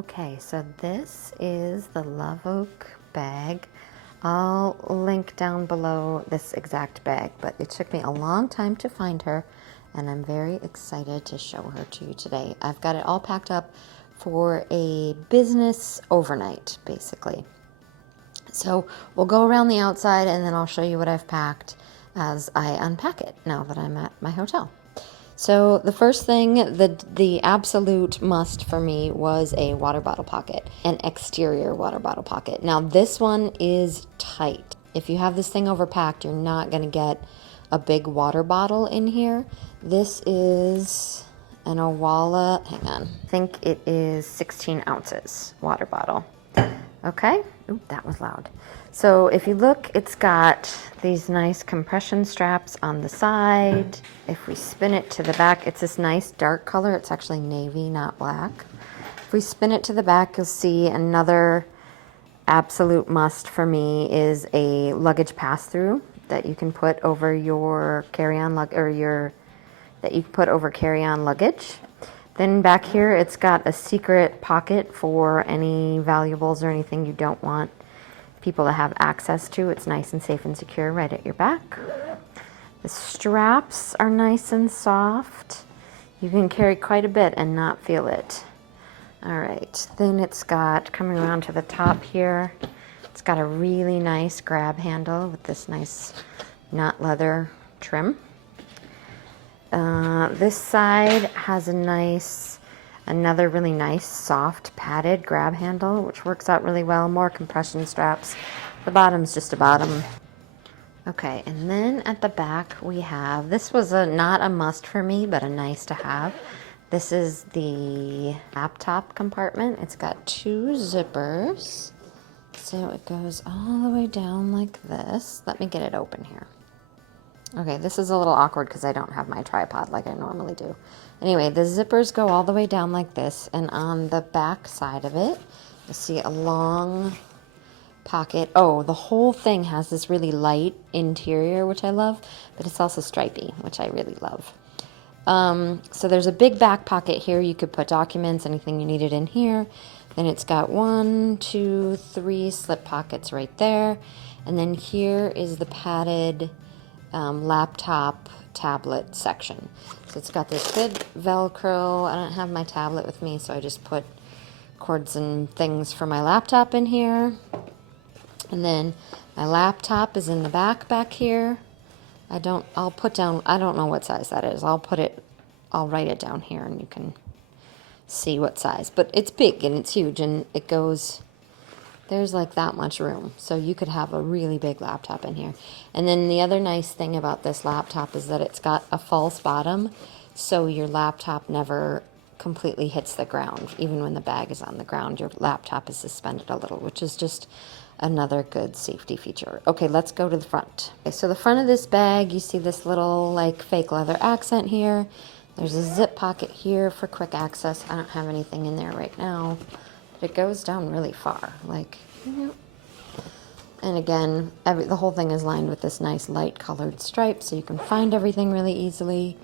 Okay, so this is the Lovevook bag. I'll link down below this exact bag, but it took me a long time to find her, and I'm very excited to show her to you today. I've got it all packed up for a business overnight, basically. So we'll go around the outside and then I'll show you what I've packed as I unpack it now that I'm at my hotel. So the first thing, the absolute must for me was a water bottle pocket, an exterior water bottle pocket. Now this one is tight. If you have this thing overpacked, you're not going to get a big water bottle in here. This is an Owala, hang on, I think it is 16 ounces water bottle. Okay, ooh, that was loud. So if you look, it's got these nice compression straps on the side. If we spin it to the back, it's this nice dark color. It's actually navy, not black. If we spin it to the back, you'll see another absolute must for me is a luggage pass-through that you can put over your carry-on luggage. Then back here, it's got a secret pocket for any valuables or anything you don't want people to have access to. It's nice and safe and secure right at your back. The straps are nice and soft. You can carry quite a bit and not feel it. All right, then it's got, coming around to the top here, it's got a really nice grab handle with this nice nut leather trim. This side has another really nice soft padded grab handle, which works out really well. More compression straps. The bottom's just a bottom. Okay, and then at the back we have, this was not a must for me, but a nice to have. This is the laptop compartment. It's got 2 zippers. So it goes all the way down like this. Let me get it open here. Okay, this is a little awkward because I don't have my tripod like I normally do. Anyway, the zippers go all the way down like this, and on the back side of it, you'll see a long pocket. Oh, the whole thing has this really light interior, which I love, but it's also stripy, which I really love. So there's a big back pocket here. You could put documents, anything you needed in here. Then it's got 1, 2, 3 slip pockets right there. And then here is the padded laptop tablet section. So it's got this good Velcro. I don't have my tablet with me, so I just put cords and things for my laptop in here. And then my laptop is in the back here. I don't know what size that is. I'll write it down here and you can see what size. But it's big and it's huge and it goes, there's like that much room. So you could have a really big laptop in here. And then the other nice thing about this laptop is that it's got a false bottom. So your laptop never completely hits the ground. Even when the bag is on the ground, your laptop is suspended a little, which is just another good safety feature. Okay, let's go to the front. Okay, so the front of this bag, you see this little like fake leather accent here. There's a zip pocket here for quick access. I don't have anything in there right now. It goes down really far, like, and again, the whole thing is lined with this nice light colored stripe, so you can find everything really easily.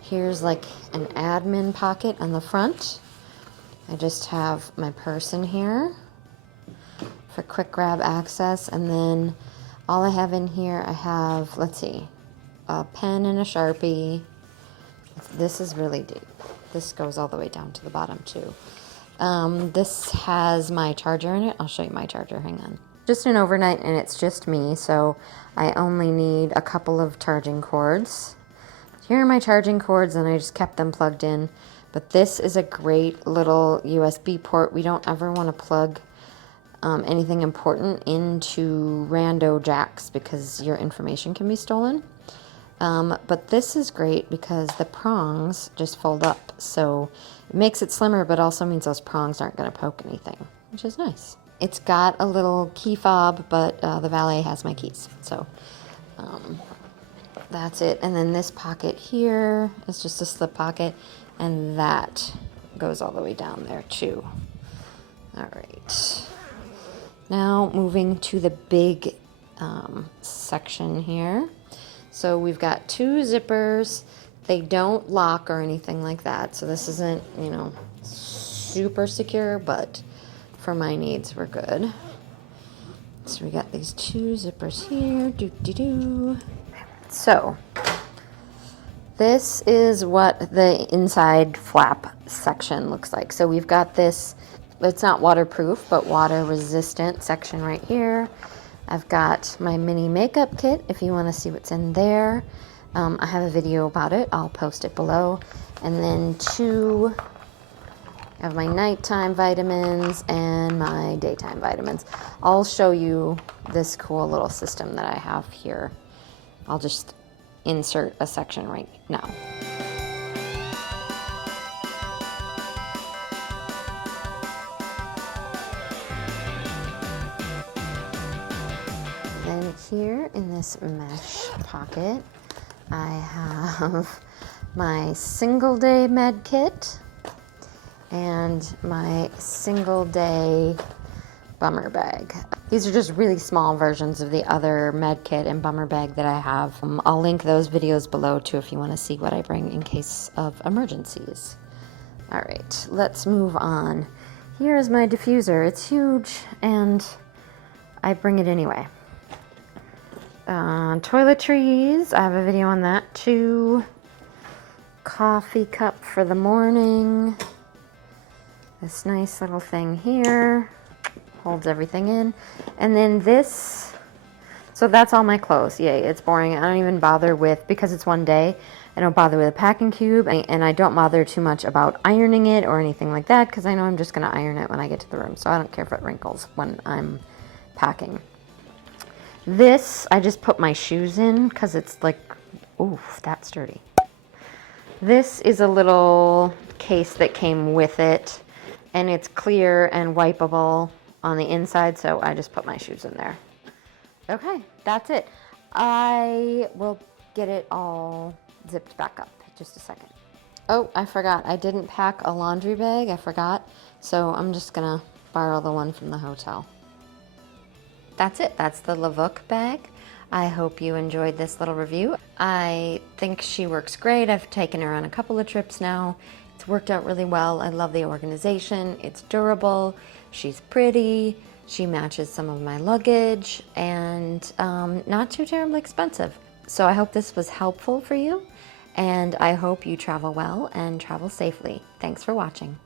Here's like an admin pocket on the front. I just have my purse in here for quick grab access, and then all I have in here, I have, let's see, a pen and a Sharpie. This is really deep. This goes all the way down to the bottom too. This has my charger in it. I'll show you my charger, hang on. Just an overnight and it's just me, so I only need a couple of charging cords. Here are my charging cords and I just kept them plugged in. But this is a great little USB port. We don't ever want to plug anything important into rando jacks because your information can be stolen. But this is great because the prongs just fold up, so it makes it slimmer, but also means those prongs aren't going to poke anything, which is nice. It's got a little key fob, but the valet has my keys, so that's it. And then this pocket here is just a slip pocket, and that goes all the way down there too. All right. Now moving to the big section here. So we've got 2 zippers. They don't lock or anything like that. So this isn't, super secure, but for my needs, we're good. So we got these 2 zippers here. So this is what the inside flap section looks like. So we've got this, it's not waterproof, but water resistant section right here. I've got my mini makeup kit if you want to see what's in there. I have a video about it. I'll post it below. And then 2 of my nighttime vitamins and my daytime vitamins. I'll show you this cool little system that I have here. I'll just insert a section right now. Then here in this mesh pocket, I have my single day med kit and my single day bummer bag. These are just really small versions of the other med kit and bummer bag that I have. I'll link those videos below too if you want to see what I bring in case of emergencies. All right, let's move on. Here is my diffuser. It's huge and I bring it anyway. Toiletries, I have a video on that too. Coffee cup for the morning. This nice little thing here holds everything in. And then this, so that's all my clothes. Yay, it's boring. I don't even bother with, because it's one day, I don't bother with a packing cube, and I don't bother too much about ironing it or anything like that, because I know I'm just going to iron it when I get to the room. So I don't care if it wrinkles when I'm packing. This, I just put my shoes in because it's like, ooh, that's dirty. This is a little case that came with it, and it's clear and wipeable on the inside, so I just put my shoes in there. Okay, that's it. I will get it all zipped back up. Just a second. Oh, I forgot. I didn't pack a laundry bag. I forgot. So I'm just going to borrow the one from the hotel. That's it. That's the Lovevook bag. I hope you enjoyed this little review. I think she works great. I've taken her on a couple of trips now. It's worked out really well. I love the organization. It's durable. She's pretty. She matches some of my luggage, and not too terribly expensive. So I hope this was helpful for you, and I hope you travel well and travel safely. Thanks for watching.